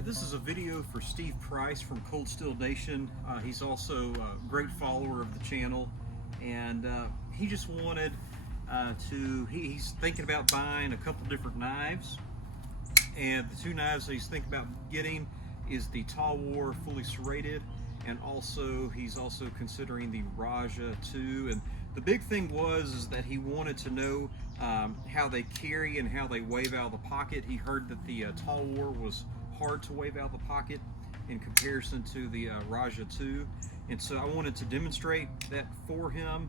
Alright, this is a video for Steve Price from Cold Steel Nation. He's also a great follower of the channel, and he just wanted he's thinking about buying a couple different knives, and the two knives that he's thinking about getting is the Talwar fully serrated, and he's also considering the Rajah 2. And the big thing is that he wanted to know how they carry and how they wave out of the pocket. He heard that the Talwar was hard to wave out of the pocket in comparison to the Rajah 2, and so I wanted to demonstrate that for him,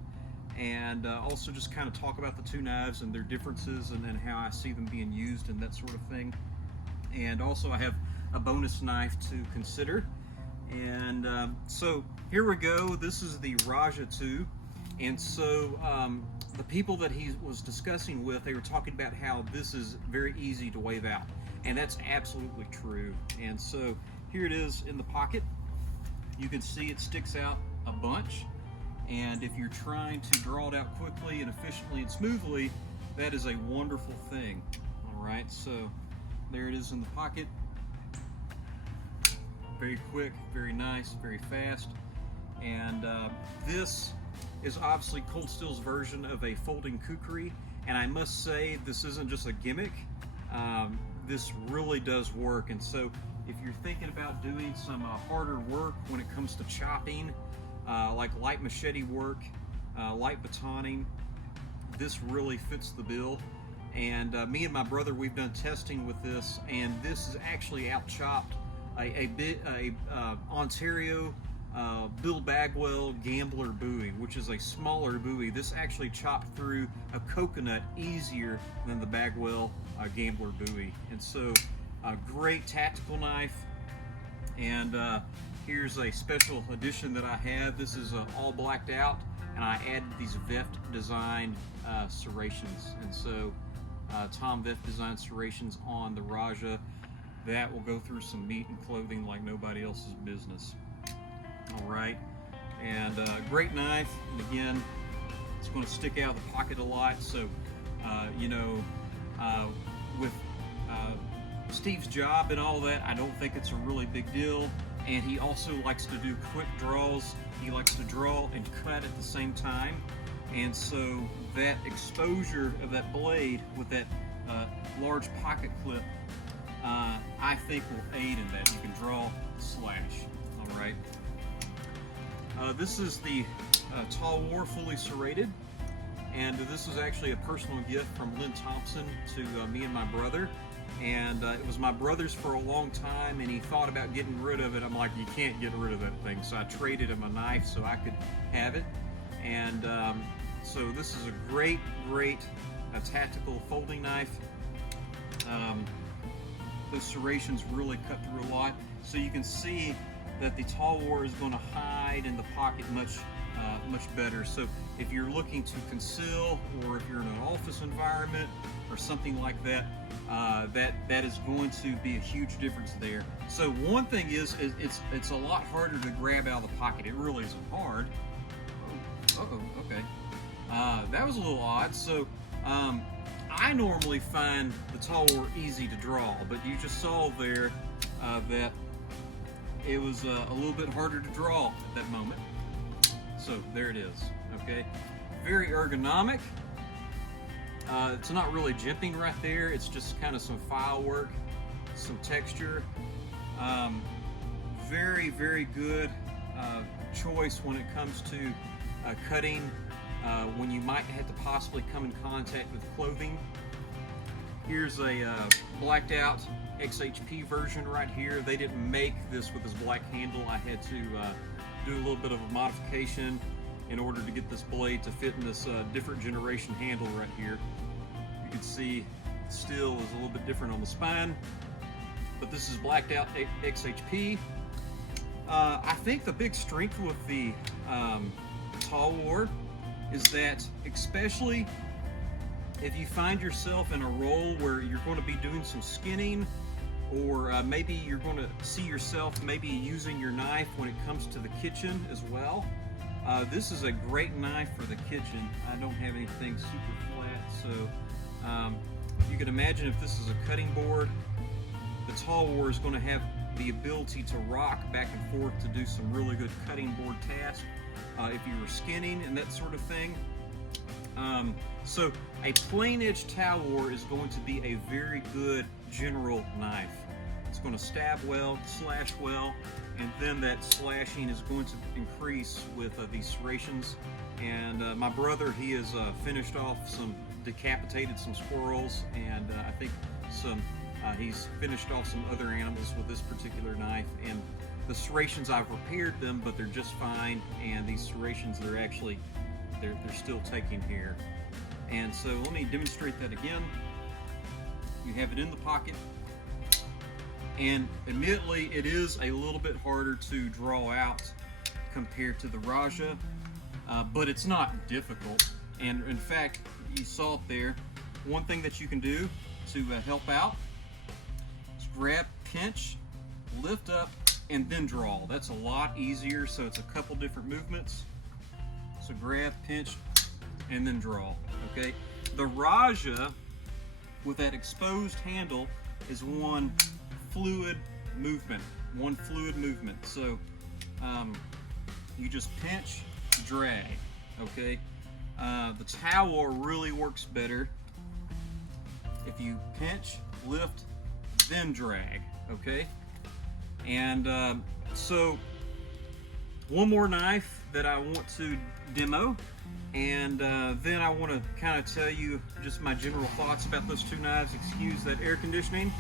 and also just kind of talk about the two knives and their differences, and how I see them being used and that sort of thing. And also I have a bonus knife to consider, and so here we go. This is the Rajah 2, and so the people that he was discussing with, they were talking about how this is very easy to wave out, and that's absolutely true. And so here it is in the pocket. You can see it sticks out a bunch, and if you're trying to draw it out quickly and efficiently and smoothly, that is a wonderful thing. All right, so there it is in the pocket. Very quick, very nice, very fast. And this is obviously Cold Steel's version of a folding kukri, and I must say this isn't just a gimmick. This really does work. And so if you're thinking about doing some harder work when it comes to chopping, like light machete work, light batoning, this really fits the bill. And me and my brother, we've done testing with this, and this is actually out-chopped a Ontario Bill Bagwell Gambler buoy, which is a smaller buoy. This actually chopped through a coconut easier than the Bagwell Gambler buoy. And so a great tactical knife. And here's a special edition that I have. This is all blacked out, and I added these Veft designed serrations. And so Tom Veft designed serrations on the Rajah that will go through some meat and clothing like nobody else's business. All right, and great knife. And again, it's going to stick out of the pocket a lot. So, you know, with Steve's job and all that, I don't think it's a really big deal. And he also likes to do quick draws. He likes to draw and cut at the same time. And so that exposure of that blade with that large pocket clip, I think will aid in that. You can draw, slash. All right. This is the Talwar fully serrated, and this is actually a personal gift from Lynn Thompson to me and my brother. And it was my brother's for a long time, and he thought about getting rid of it. I'm like, you can't get rid of that thing. So I traded him a knife so I could have it. And so this is a great tactical folding knife. Those serrations really cut through a lot. So you can see that the Talwar is going to hide in the pocket much better. So if you're looking to conceal, or if you're in an office environment or something like that, that is going to be a huge difference there. So one thing is it's a lot harder to grab out of the pocket. It really isn't hard. Okay. That was a little odd. So I normally find the Talwar easy to draw, but you just saw there that it was a little bit harder to draw at that moment. So there it is. Okay, very ergonomic. It's not really jimping right there. It's just kind of some file work, some texture. Very good choice when it comes to cutting when you might have to possibly come in contact with clothing. Here's a blacked out XHP version right here. They didn't make this with this black handle. I had to do a little bit of a modification in order to get this blade to fit in this different generation handle right here. You can see steel is a little bit different on the spine, but this is blacked out XHP. I think the big strength with the Talwar is that, especially if you find yourself in a role where you're going to be doing some skinning, or maybe you're going to see yourself maybe using your knife when it comes to the kitchen as well. This is a great knife for the kitchen. I don't have anything super flat, so you can imagine if this is a cutting board, the Talwar is going to have the ability to rock back and forth to do some really good cutting board tasks if you were skinning and that sort of thing. So a plain edge Talwar is going to be a very good general knife. It's going to stab well, slash well, and then that slashing is going to increase with these serrations. And my brother, he has finished off decapitated some squirrels, and I think he's finished off some other animals with this particular knife. And the serrations, I've repaired them, but they're just fine. And these serrations, they're still taking here. And so let me demonstrate that again. You have it in the pocket. And admittedly, it is a little bit harder to draw out compared to the Rajah, but it's not difficult. And in fact, you saw it there. One thing that you can do to help out is grab, pinch, lift up, and then draw. That's a lot easier, so it's a couple different movements. So grab, pinch, and then draw, okay? The Rajah, with that exposed handle, is one fluid movement. So you just pinch, drag, okay? The Talwar really works better if you pinch, lift, then drag, okay? And so one more knife that I want to demo, and then I want to kind of tell you just my general thoughts about those two knives. Excuse that air conditioning.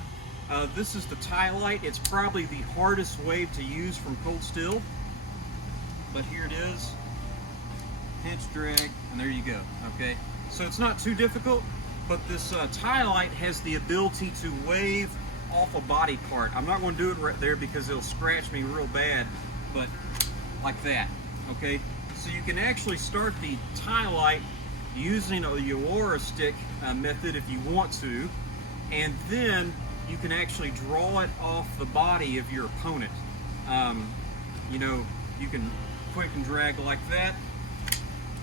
This is the Talwar. It's probably the hardest wave to use from cold steel, but here it is. Pinch, drag, and there you go, okay? So it's not too difficult, but this Talwar has the ability to wave off a body part. I'm not going to do it right there because it'll scratch me real bad, but like that, okay? So you can actually start the Talwar using a Yawara stick method if you want to, and then you can actually draw it off the body of your opponent. You know, you can quick and drag like that,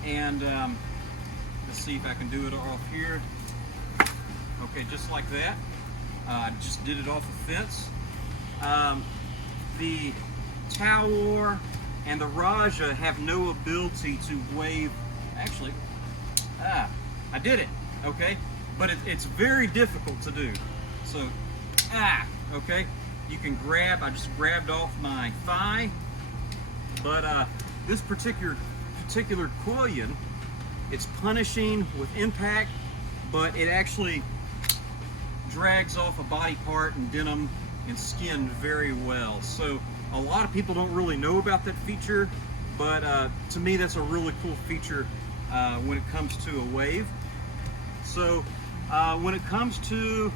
and let's see if I can do it off here. Okay, just like that. I just did it off the fence. The Talwar and the Rajah have no ability to wave. Actually, I did it, okay? But it's very difficult to do. So, okay? You can grab, I just grabbed off my thigh, but this particular quillion, it's punishing with impact, but it actually drags off a body part and denim and skin very well. So a lot of people don't really know about that feature, but to me that's a really cool feature when it comes to a wave. So when it comes to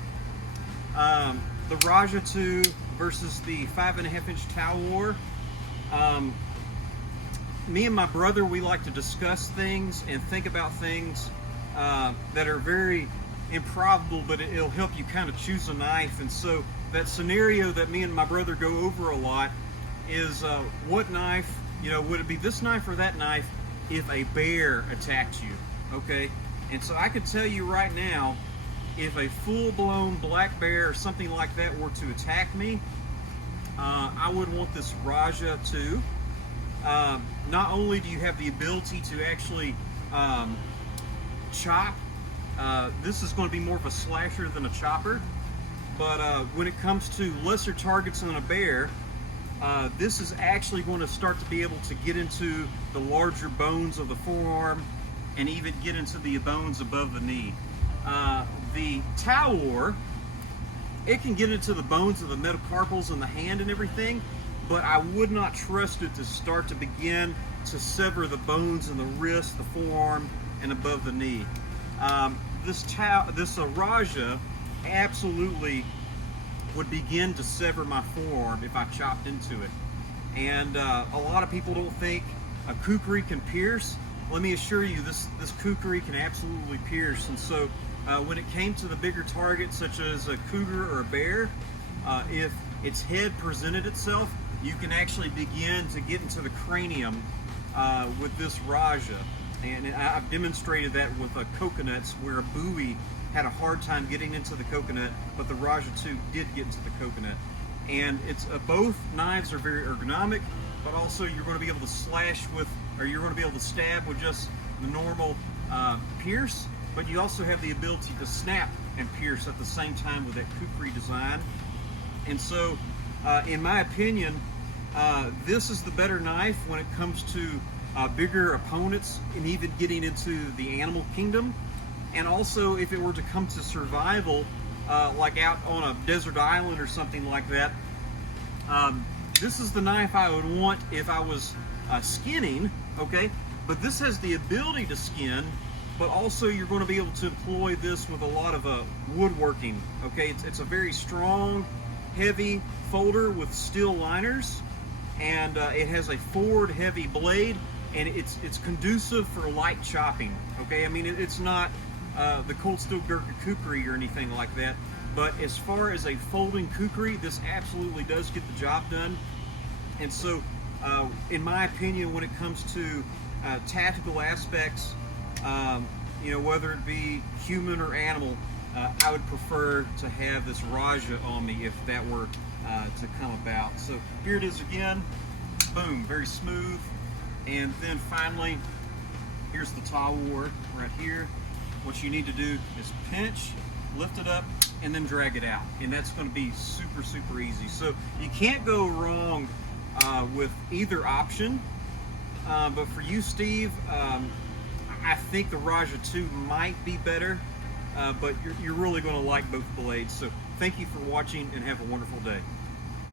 the Rajah 2 versus the 5.5-inch Talwar, me and my brother, we like to discuss things and think about things that are very improbable, but it'll help you kind of choose a knife. And so that scenario that me and my brother go over a lot is what knife, you know, would it be this knife or that knife if a bear attacked you, okay? And so I could tell you right now, if a full-blown black bear or something like that were to attack me, I would want this Rajah 2. Not only do you have the ability to actually chop, this is going to be more of a slasher than a chopper, but when it comes to lesser targets than a bear, this is actually going to start to be able to get into the larger bones of the forearm and even get into the bones above the knee. The Talwar, it can get into the bones of the metacarpals in the hand and everything, but I would not trust it to start to begin to sever the bones in the wrist, the forearm, and above the knee. This Rajah absolutely would begin to sever my forearm if I chopped into it. And a lot of people don't think a kukri can pierce. Let me assure you, this kukri can absolutely pierce. And so when it came to the bigger targets such as a cougar or a bear, if its head presented itself, you can actually begin to get into the cranium with this Rajah. And I've demonstrated that with coconuts, where a buoy had a hard time getting into the coconut, but the Rajah 2 did get into the coconut. and it's both knives are very ergonomic, but also you're going to be able to slash with, or you're going to be able to stab with just the normal pierce, but you also have the ability to snap and pierce at the same time with that kukri design. And so, in my opinion, this is the better knife when it comes to bigger opponents and even getting into the animal kingdom. And also, if it were to come to survival, like out on a desert island or something like that, this is the knife I would want if I was skinning, okay? But this has the ability to skin, but also you're going to be able to employ this with a lot of woodworking, okay? It's a very strong, heavy folder with steel liners, and it has a forward heavy blade, and it's conducive for light chopping, okay? I mean, it's not the cold steel Gurkha kukri or anything like that, but as far as a folding kukri, this absolutely does get the job done. And so, in my opinion, when it comes to tactical aspects, you know, whether it be human or animal, I would prefer to have this Rajah on me if that were to come about. So here it is again, boom, very smooth. And then finally, here's the Talwar right here. What you need to do is pinch, lift it up, and then drag it out. And that's going to be super, super easy. So you can't go wrong with either option. But for you, Steve, I think the Rajah 2 might be better, but you're really going to like both blades. So thank you for watching and have a wonderful day.